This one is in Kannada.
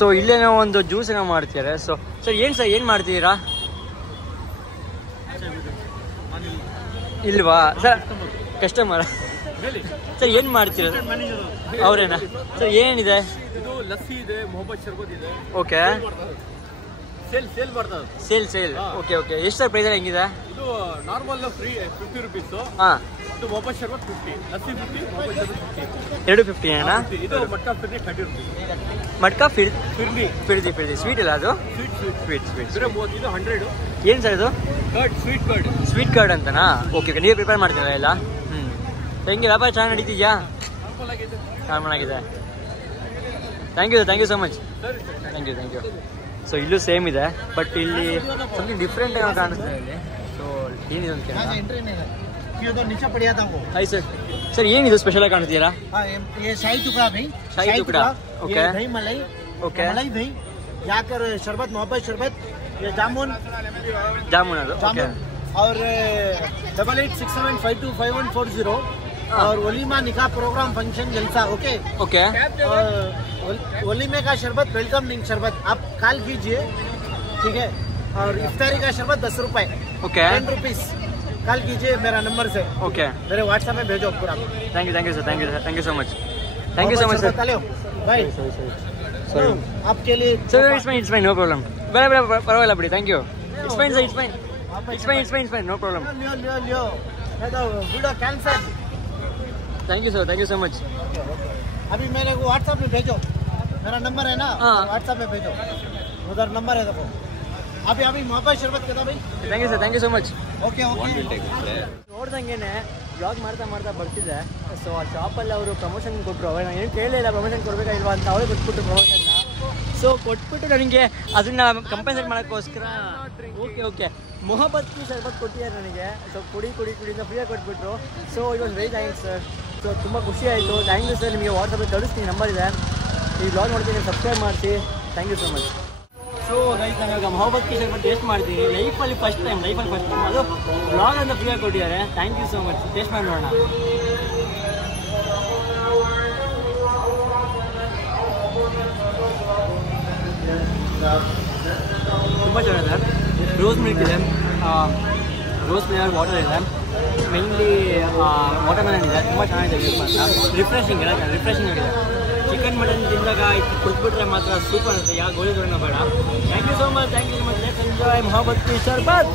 ಸೊ ಇಲ್ಲೇನೋ ಒಂದು ಜ್ಯೂಸ್ ಏನೋ ಮಾಡ್ತಿದ್ದಾರೆ. ಸೊ ಸರ್ ಏನು ಮಾಡ್ತಿದ್ದೀರಾ? ಇಲ್ವಾ ಸರ್? ಕಸ್ಟಮರ್ ಸರ್ ಏನು ಮಾಡ್ತೀರಾ? ಅವರೇನಾ ಸರ್? ಏನಿದೆ? ಇದು ಲಸ್ಸಿ ಇದೆ, ಮೊಹಬ್ಬತ್ ಶರ್ಬತ್ ಇದೆ. ಓಕೆ, ಸೇಲ್ ಮಾಡ್ತಾರೆ. Sale okay okay. ಎಷ್ಟು ಪ್ರೈಸ್ ಹೆಂಗಿದೆ? ಇದು ನಾರ್ಮಲ್ ಫ್ರೀ 50 ರುಪೀಸ್. ಹಾಂ, ಇದು ಮೊಹಬ್ಬತ್ ಶರ್ಬತ್ 50, ಲಸ್ಸಿ 50, ಮೊಹಬ್ಬತ್ ಶರ್ಬತ್ 50. 250 ಅಣ್ಣ. ಇದು ಮಟ್ಕಾ ಫಿರ್ನಿ 30 ರುಪೀಸ್. ಮಟ್ಕಾ ಫಿರ್ನಿ ಸ್ವೀಟ್ ಇಲ್ಲ ಅದು? ಸ್ವೀಟ್ ಇದು 100. ಏನು ಸರ್ ಇದು? ಸ್ವೀಟ್ ಕರ್ಡ್ ಅಂತನಾ? Okay okay. ನೀವು ಪ್ರಿಪೇರ್ ಮಾಡ್ತೀರಾ ಎಲ್ಲ? ಹೆಂಗೆ ವ್ಯಾಪಾರ ಚೆನ್ನಾಗಿ ನಡೀತಿದ್ಯಾ? ನಾರ್ಮಲ್ ಆಗಿದೆ. Thank you so much. Thank you. So ಇಲ್ಲೂ ಸೇಮ್ ಇದೆ, ಬಟ್ ಇಲ್ಲಿ ಸಮಥಿಂಗ್ ಡಿಫ್ರೆಂಟ್ ಆಗಿ ಕಾಣಿಸ್ತಾ ಇದೆ. ಸೊ ಏನಿದೆ ಅಂತ ಹಾಯ್ ಸರ್. ಸರ್ ಏನಿದು ಸ್ಪೆಷಲ್ ಆಗಿ ಕಾಣ್ತೀರಾ? शाही टुकड़ा ओके दही मलाई ओके दही जाकर शरबत मोहब्बत शरबत, ये जामुन ಅದು ಓಕೆ. और 8867525140 और वलीमा निकाह प्रोग्राम फंक्शन जलसा. Okay okay. वलीमे का शरबत वेलकम ड्रिंक शरबत आप कॉल कीजिए, ठीक है. और इफ्तारी का शरबत 10 रुपए. ओके, 10 रुपीज कॉल कीजिए मेरा नंबर से. ओके, मेरे व्हाट्सएप में भेजो पूरा. Thank you sir. Thank you so much sir. भाई sorry आपके लिए sir. It's fine, no problem. परवाला bidi. Thank you. It's fine, no problem. Leo video cancel. Thank you so much. अभी मेरे को व्हाट्सएप में भेजो, मेरा नंबर है ना, व्हाट्सएप में भेजो, उधर नंबर है देखो. अभी मोहब्बत शरबत के भाई. Thank you so much. Okay. ನೋಡ್ದಂಗೆನೆ ಬ್ಲಾಗ್ ಮಾಡ್ತಾ ಬರ್ತಿದ್ದೆ. ಸೊ ಆ ಶಾಪಲ್ಲಿ ಅವರು ಪ್ರಮೋಷನ್ ಕೊಟ್ಟರು. ಅವಾಗ ನಾನು ಏನು ಕೇಳಲಿಲ್ಲ ಪ್ರಮೋಷನ್ ಕೊಡಬೇಕಾಗಿಲ್ವಾ ಅಂತ. ಅವರೇ ಕೊಟ್ಬಿಟ್ಟು ಪ್ರಮೋಷನ್ನ. ಸೊ ಕೊಟ್ಬಿಟ್ಟು ನನಗೆ ಅದನ್ನು ಕಂಪನ್ಸೇಟ್ ಮಾಡೋಕ್ಕೋಸ್ಕರ ಓಕೆ ಮೊಹಬ್ಬತ್ ಶರ್ಬತ್ ಕೊಟ್ಟಿದ್ದಾರೆ ನನಗೆ. ಸೊ ಕುಡಿ ಅಂತ ಫ್ರೀಯಾಗಿ ಕೊಟ್ಬಿಟ್ರು. So it was very thanks sir. So ತುಂಬ ಖುಷಿ ಆಯಿತು. Thank you sir. ನಿಮಗೆ ವಾಟ್ಸಪ್ಪಲ್ಲಿ ಕಳಿಸ್ತೀನಿ, ನಂಬರ್ ಇದೆ. ಈ ಬ್ಲಾಗ್ ನೋಡ್ತೀನಿ, ಸಬ್ಸ್ಕ್ರೈಬ್ ಮಾಡ್ತೀನಿ. Thank you so much. So guys, ನಾನು ಇವಾಗ ಮೊಹಬ್ಬತ್ ಶರ್ಬತ್ ಟೇಸ್ಟ್ ಮಾಡ್ತೀನಿ. ಲೈಫಲ್ಲಿ ಫಸ್ಟ್ ಟೈಮ್ ಅದು ಬ್ಲಾಗ್ ಅಂತ ಫ್ರೀಯಾಗಿ ಕೊಟ್ಟಿದ್ದಾರೆ. Thank you so much. Taste ಮಾಡಿ ನೋಡೋಣ. ತುಂಬ ಚೆನ್ನಾಗಿದೆ. ರೋಸ್ ಮಿಲ್ಕ್ ಇದೆ, ರೋಸ್ ಫ್ಲೇವರ್ ವಾಟರ್ ಇದೆ, ಮೇನ್ಲಿ ವಾಟರ್ಮೆಲನ್ ಇದೆ. ತುಂಬ ಚೆನ್ನಾಗಿದೆ. ರಿಫ್ರೆಶಿಂಗ್ ಆಗಿದೆ. ಚಿಕನ್ ಮಟನ್ ತಿಂದಾಗ ಕುಡಿದ್ಬಿಟ್ರೆ ಮಾತ್ರ ಸೂಪರ್ ಅನಿಸುತ್ತೆ. ಯಾವ ಗೋಳಿ ಬೇಡ. Thank you so much. Let's enjoy mohabbat sharbat.